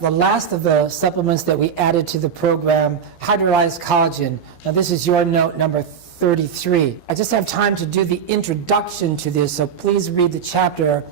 The last of the supplements that we added to the program, Hydrolyzed Collagen. Now this is your note number 33. I just have time to do the introduction to this, so please read the chapter.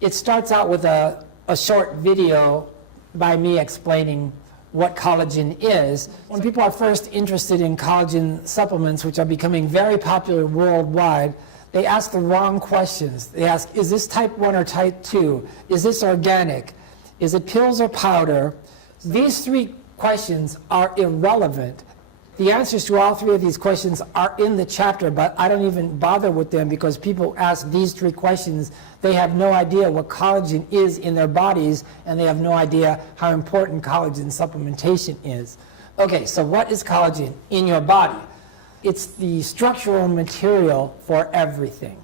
It starts out with a short video by me explaining what collagen is. When people are first interested in collagen supplements, which are becoming very popular worldwide, they ask the wrong questions. They ask, is this type 1 or type 2? Is this organic? Is it pills or powder? These three questions are irrelevant. The answers to all three of these questions are in the chapter, but I don't even bother with them because people ask these three questions. They have no idea what collagen is in their bodies, and they have no idea how important collagen supplementation is. Okay, so what is collagen in your body? It's the structural material for everything,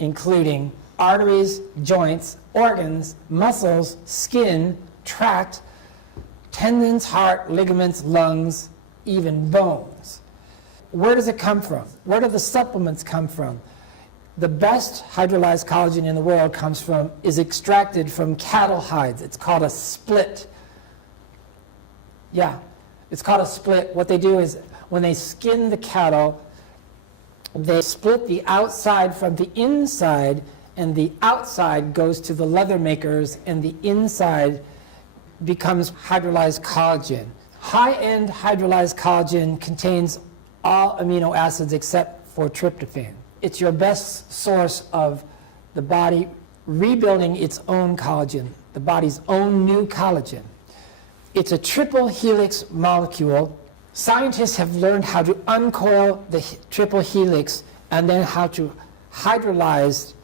including arteries, joints, organs, muscles, skin, tract, tendons, heart, ligaments, lungs, even bones. Where does it come from? Where do the supplements come from? The best hydrolyzed collagen in the world is extracted from cattle hides. It's called a split. Yeah, it's called a split. What they do is when they skin the cattle, they split the outside from the inside, and the outside goes to the leather makers, and the inside becomes hydrolyzed collagen. High-end hydrolyzed collagen contains all amino acids except for tryptophan. It's your best source of the body rebuilding its own collagen, the body's own new collagen. It's a triple helix molecule. Scientists have learned how to uncoil the triple helix and then how to hydrolyze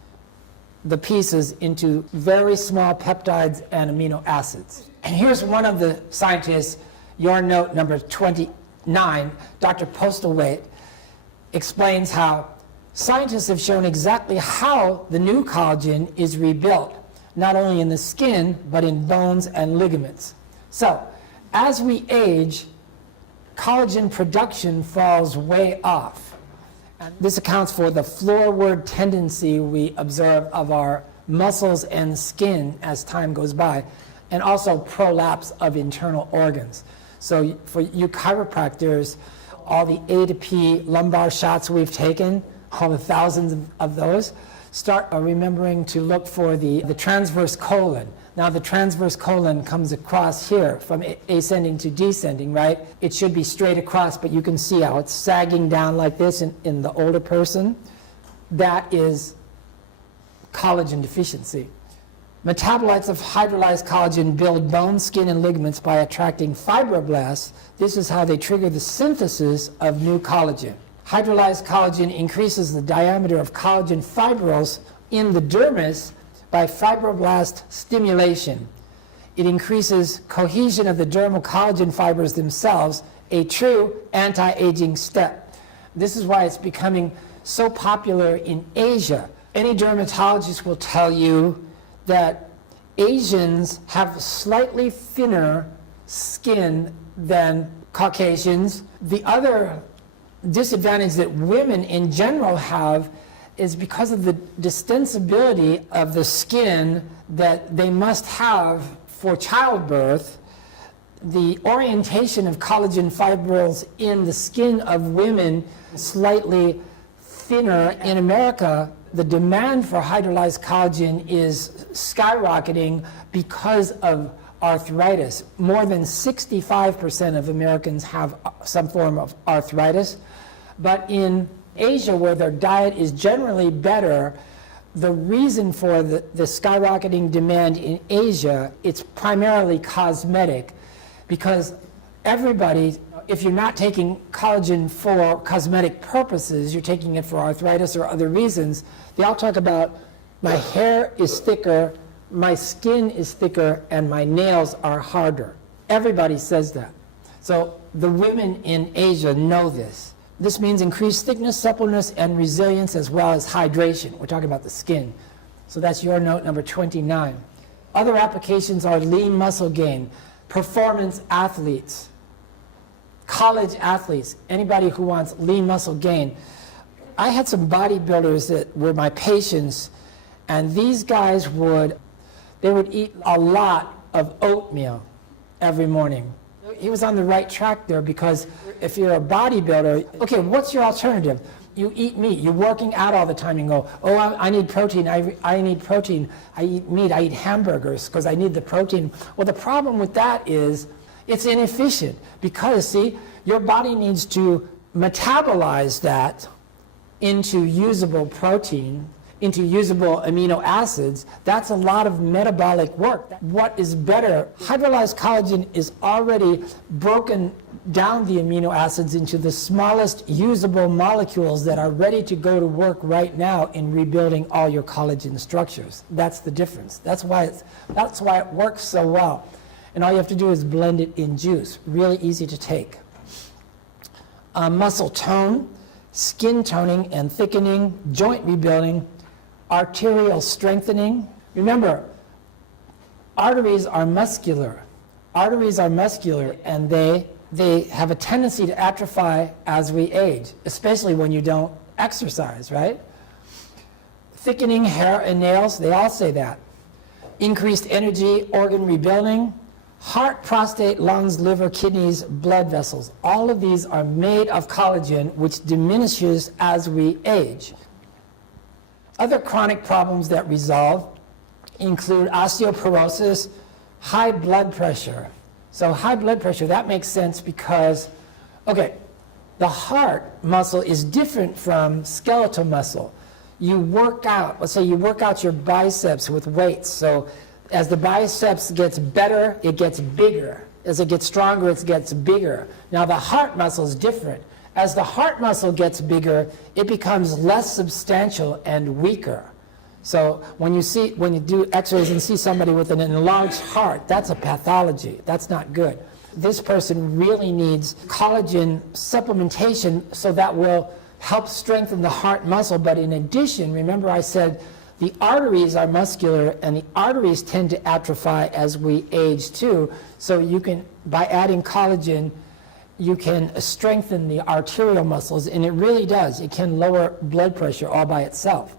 the pieces into very small peptides and amino acids. And here's one of the scientists, your note number 29, Dr. Postlethwaite, explains how scientists have shown exactly how the new collagen is rebuilt, not only in the skin, but in bones and ligaments. So, as we age, collagen production falls way off. And this accounts for the floorward tendency we observe of our muscles and skin as time goes by, and also prolapse of internal organs. So for you chiropractors, all the A to P lumbar shots we've taken, all the thousands of those, start remembering to look for the transverse colon. Now the transverse colon comes across here from ascending to descending, right? It should be straight across, but you can see how it's sagging down like this in the older person. That is collagen deficiency. Metabolites of hydrolyzed collagen build bone, skin, and ligaments by attracting fibroblasts. This is how they trigger the synthesis of new collagen. Hydrolyzed collagen increases the diameter of collagen fibrils in the dermis by fibroblast stimulation. It increases cohesion of the dermal collagen fibers themselves, a true anti-aging step. This is why it's becoming so popular in Asia. Any dermatologist will tell you that Asians have slightly thinner skin than Caucasians. The other disadvantage that women in general have is because of the distensibility of the skin that they must have for childbirth. The orientation of collagen fibrils in the skin of women is slightly thinner. In America, the demand for hydrolyzed collagen is skyrocketing because of arthritis. More than 65% of Americans have some form of arthritis. But in Asia, where their diet is generally better, the reason for the skyrocketing demand in Asia, it's primarily cosmetic, because everybody, if you're not taking collagen for cosmetic purposes, you're taking it for arthritis or other reasons, they all talk about my hair is thicker, my skin is thicker, and my nails are harder. Everybody says that. So the women in Asia know this. This means increased thickness, suppleness, and resilience, as well as hydration. We're talking about the skin. So that's your note number 29. Other applications are lean muscle gain, performance athletes, college athletes, anybody who wants lean muscle gain. I had some bodybuilders that were my patients, and these guys would eat a lot of oatmeal. every morning. He was on the right track there, because if you're a bodybuilder, okay, what's your alternative? You eat meat. You're working out all the time. You go, oh, I need protein. I need protein. I eat meat. I eat hamburgers because I need the protein. Well, the problem with that is it's inefficient, because, see, your body needs to metabolize that into usable protein, into usable amino acids. That's a lot of metabolic work. What is better? Hydrolyzed collagen is already broken down the amino acids into the smallest usable molecules that are ready to go to work right now in rebuilding all your collagen structures. That's the difference. That's why it works so well. And all you have to do is blend it in juice. Really easy to take. Muscle tone, skin toning and thickening, joint rebuilding, arterial strengthening. Remember, arteries are muscular. Arteries are muscular, and they have a tendency to atrophy as we age, especially when you don't exercise, right? Thickening hair and nails, they all say that. Increased energy, organ rebuilding, heart, prostate, lungs, liver, kidneys, blood vessels. All of these are made of collagen, which diminishes as we age. Other chronic problems that resolve include osteoporosis, high blood pressure. So high blood pressure, that makes sense because, okay, the heart muscle is different from skeletal muscle. You work out, let's say you work out your biceps with weights. So as the biceps gets better, it gets bigger. As it gets stronger, it gets bigger. Now the heart muscle is different. As the heart muscle gets bigger, it becomes less substantial and weaker. So when you do x-rays and see somebody with an enlarged heart, that's a pathology. That's not good. This person really needs collagen supplementation, so that will help strengthen the heart muscle. But in addition, remember I said the arteries are muscular, and the arteries tend to atrophy as we age too. So you can, by adding collagen, you can strengthen the arterial muscles, and it really does. It can lower blood pressure all by itself.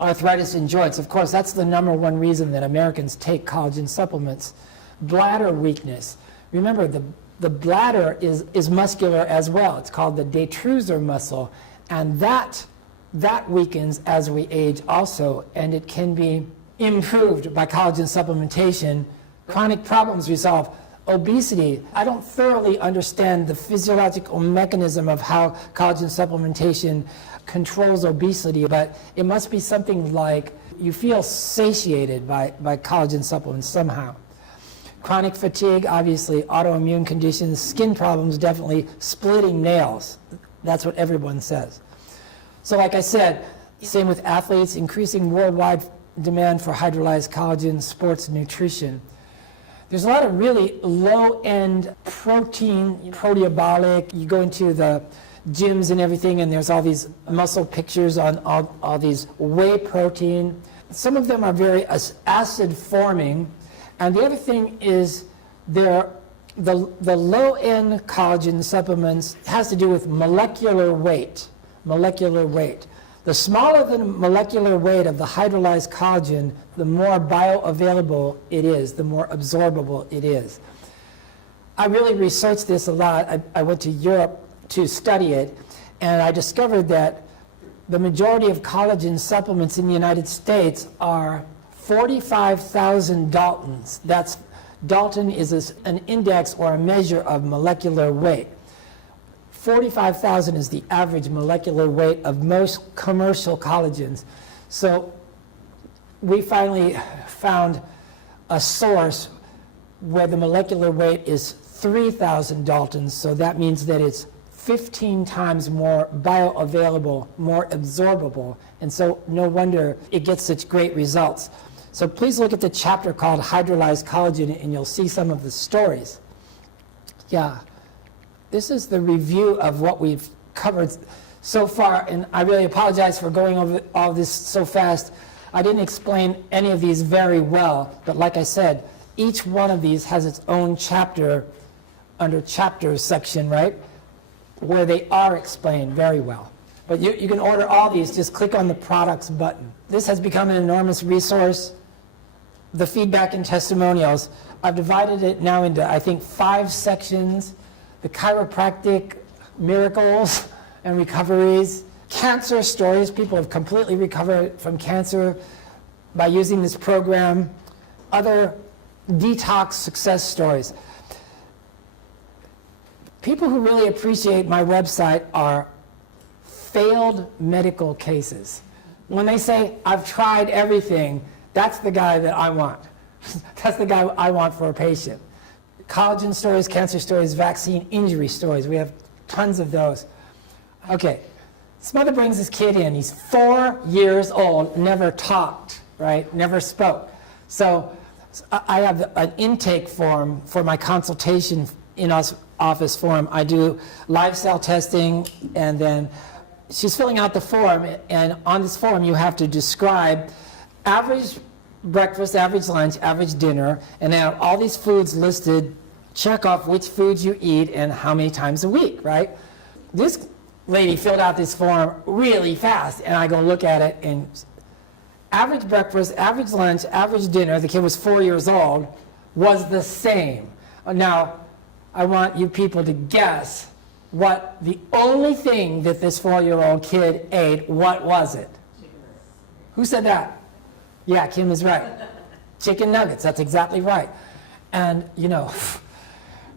Arthritis in joints, of course, that's the #1 reason that Americans take collagen supplements. Bladder weakness. Remember, the bladder is muscular as well. It's called the detrusor muscle, and that weakens as we age also, and it can be improved by collagen supplementation. Chronic problems resolve. Obesity, I don't thoroughly understand the physiological mechanism of how collagen supplementation controls obesity, but it must be something like you feel satiated by collagen supplements somehow. Chronic fatigue, obviously, autoimmune conditions, skin problems, definitely, splitting nails. That's what everyone says. So like I said, same with athletes, increasing worldwide demand for hydrolyzed collagen, sports nutrition. There's a lot of really low-end protein, proteobolic. You go into the gyms and everything, and there's all these muscle pictures on all these whey protein. Some of them are very acid-forming. And the other thing is the low-end collagen supplements has to do with molecular weight. Molecular weight. The smaller the molecular weight of the hydrolyzed collagen, the more bioavailable it is, the more absorbable it is. I really researched this a lot. I went to Europe to study it, and I discovered that the majority of collagen supplements in the United States are 45,000 Daltons. Dalton is an index or a measure of molecular weight. 45,000 is the average molecular weight of most commercial collagens. So we finally found a source where the molecular weight is 3,000 Daltons, so that means that it's 15 times more bioavailable, more absorbable, and so no wonder it gets such great results. So please look at the chapter called Hydrolyzed Collagen, and you'll see some of the stories. Yeah. This is the review of what we've covered so far, and I really apologize for going over all this so fast. I didn't explain any of these very well, but like I said, each one of these has its own chapter under chapters section, right, where they are explained very well. But you can order all these, just click on the products button. This has become an enormous resource. the feedback and testimonials. I've divided it now into, I think, 5 sections: the chiropractic miracles and recoveries, cancer stories, people have completely recovered from cancer by using this program, other detox success stories. People who really appreciate my website are failed medical cases. When they say, I've tried everything, that's the guy that I want. That's the guy I want for a patient. Collagen stories, cancer stories, vaccine injury stories. We have tons of those. Okay, this mother brings this kid in. He's 4 years old, never talked, right? Never spoke. So I have an intake form for my consultation in office form. I do lifestyle testing, and then she's filling out the form, and on this form you have to describe average breakfast, average lunch, average dinner, and they have all these foods listed. Check off which foods you eat and how many times a week, right? This lady filled out this form really fast, and I go look at it, and average breakfast, average lunch, average dinner, the kid was 4 years old, was the same. Now, I want you people to guess what the only thing that this 4-year-old kid ate, what was it? Who said that? Yeah, Kim is right. Chicken nuggets, that's exactly right. And, you know,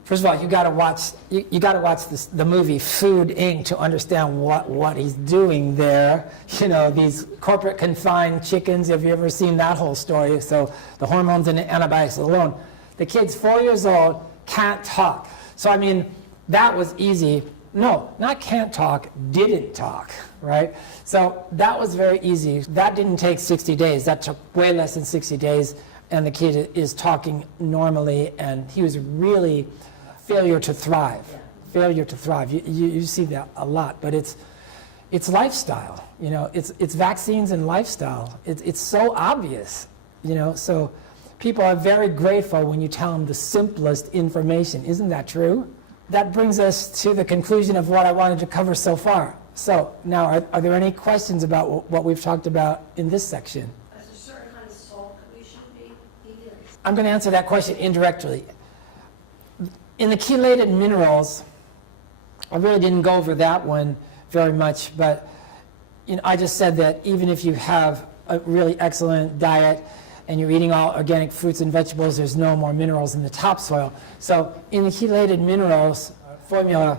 first of all, you got to watch the movie Food Inc. to understand what he's doing there. You know, these corporate confined chickens. Have you ever seen that whole story? So the hormones and the antibiotics alone. The kid's 4 years old, can't talk. So I mean, that was easy. No, not can't talk, didn't talk, right? So that was very easy. That didn't take 60 days. That took way less than 60 days, and the kid is talking normally, and he was really failure to thrive. Failure to thrive. You see that a lot, but it's lifestyle. You know, it's vaccines and lifestyle. It's so obvious. You know, so people are very grateful when you tell them the simplest information. Isn't that true? That brings us to the conclusion of what I wanted to cover so far. So now, are there any questions about what we've talked about in this section? Is there a certain kind of salt that we should be eating? I'm going to answer that question indirectly. In the chelated minerals, I really didn't go over that one very much, but you know, I just said that even if you have a really excellent diet and you're eating all organic fruits and vegetables, there's no more minerals in the topsoil. So in the chelated minerals formula,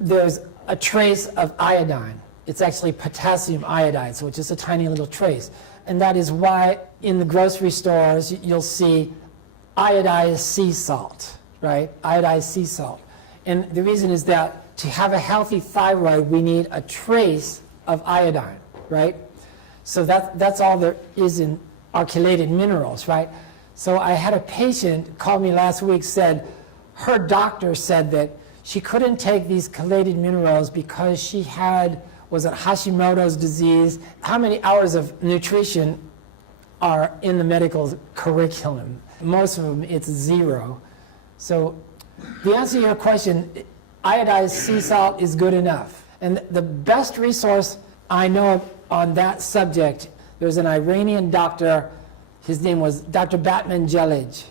there's a trace of iodine. It's actually potassium iodide, so it's just a tiny little trace. And that is why in the grocery stores you'll see iodized sea salt, right? Iodized sea salt. And the reason is that to have a healthy thyroid, we need a trace of iodine, right? So that's all there is in our chelated minerals, right? So I had a patient call me last week, said her doctor said that she couldn't take these chelated minerals because she had, was it Hashimoto's disease? How many hours of nutrition are in the medical curriculum? Most of them, it's 0. So the answer to your question, iodized sea salt is good enough. And the best resource I know of on that subject, there's an Iranian doctor, his name was Dr. Batman Jelij,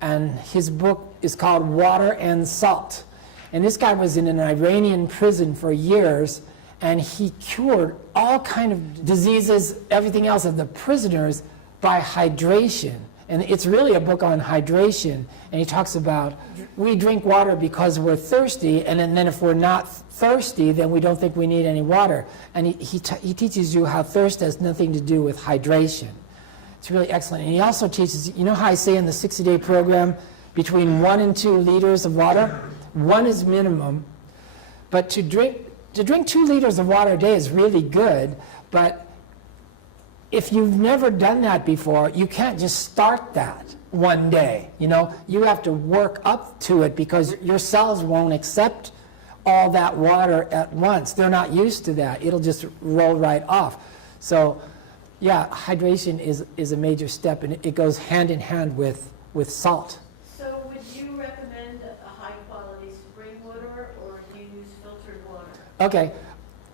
and his book is called Water and Salt. And this guy was in an Iranian prison for years, and he cured all kind of diseases, everything else of the prisoners by hydration. And it's really a book on hydration, and he talks about we drink water because we're thirsty, and then if we're not thirsty, then we don't think we need any water. And he teaches you how thirst has nothing to do with hydration. It's really excellent. And he also teaches, you know how I say in the 60-day program, between 1 and 2 liters of water? 1 is minimum, but to drink 2 liters of water a day is really good, but if you've never done that before, you can't just start that one day. You know, you have to work up to it because your cells won't accept all that water at once. They're not used to that. It'll just roll right off. So, yeah, hydration is a major step, and it goes hand in hand with salt. So would you recommend a high-quality spring water, or do you use filtered water? Okay.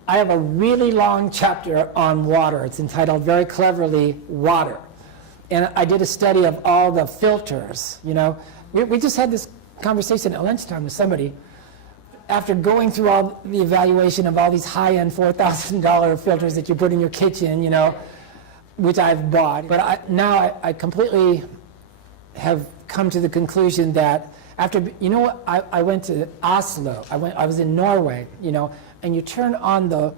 I have a really long chapter on water. It's entitled very cleverly, Water. And I did a study of all the filters, you know. We just had this conversation at lunchtime with somebody. After going through all the evaluation of all these high-end $4,000 filters that you put in your kitchen, you know, which I've bought, but now I completely have come to the conclusion that after, you know what, I went to Oslo, I was in Norway, you know, and you turn on the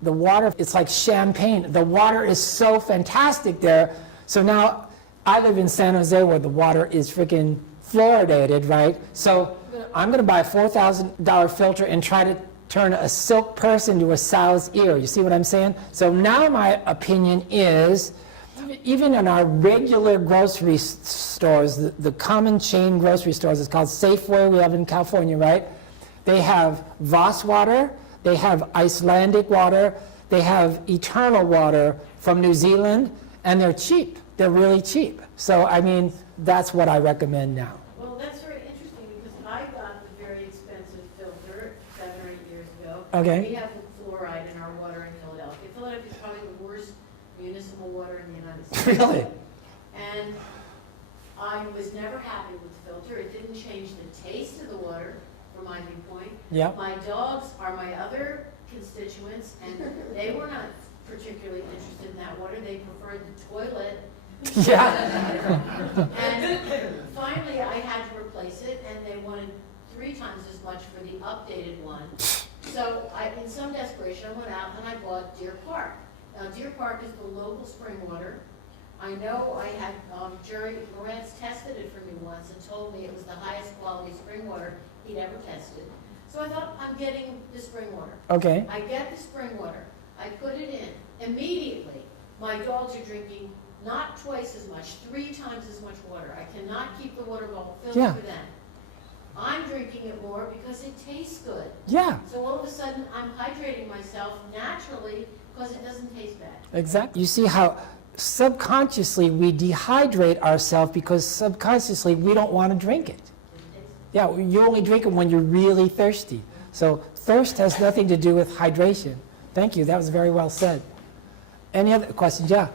water, it's like champagne. The water is so fantastic there. So now I live in San Jose where the water is freaking fluoridated, right? So I'm going to buy a $4,000 filter and try to turn a silk purse into a sow's ear. You see what I'm saying? So now my opinion is, even in our regular grocery stores, the common chain grocery stores, it's called Safeway, we have in California, right? They have Voss water, they have Icelandic water, they have Eternal water from New Zealand, and they're cheap. They're really cheap. So, I mean, that's what I recommend now. Well, that's very interesting because I got the very expensive filter 7 or 8 years ago. Okay. We have fluoride in our water in Philadelphia. Philadelphia is probably the worst municipal water in the United States. Really? And I was never happy with the filter. It didn't change the taste of the water, from my viewpoint. Yeah. My dogs are my other constituents, and they were not particularly interested in that water. They preferred the toilet. Yeah. And finally, I had to replace it, and they wanted 3 times as much for the updated one. So in some desperation, I went out and I bought Deer Park. Now, Deer Park is the local spring water. I know I had, Jerry Lawrence tested it for me once and told me it was the highest quality spring water he'd ever tested. So I thought, I'm getting the spring water. Okay. I get the spring water. I put it in. Immediately, my dogs are drinking not twice as much, 3 times as much water. I cannot keep the water bottle filled Yeah. for them. I'm drinking it more because it tastes good. Yeah, So all of a sudden, I'm hydrating myself naturally because it doesn't taste bad. exactly. You see how subconsciously we dehydrate ourselves because subconsciously we don't want to drink it. It tastes- Yeah, you only drink it when you're really thirsty. So thirst has nothing to do with hydration. Thank you, that was very well said. Any other questions? Yeah.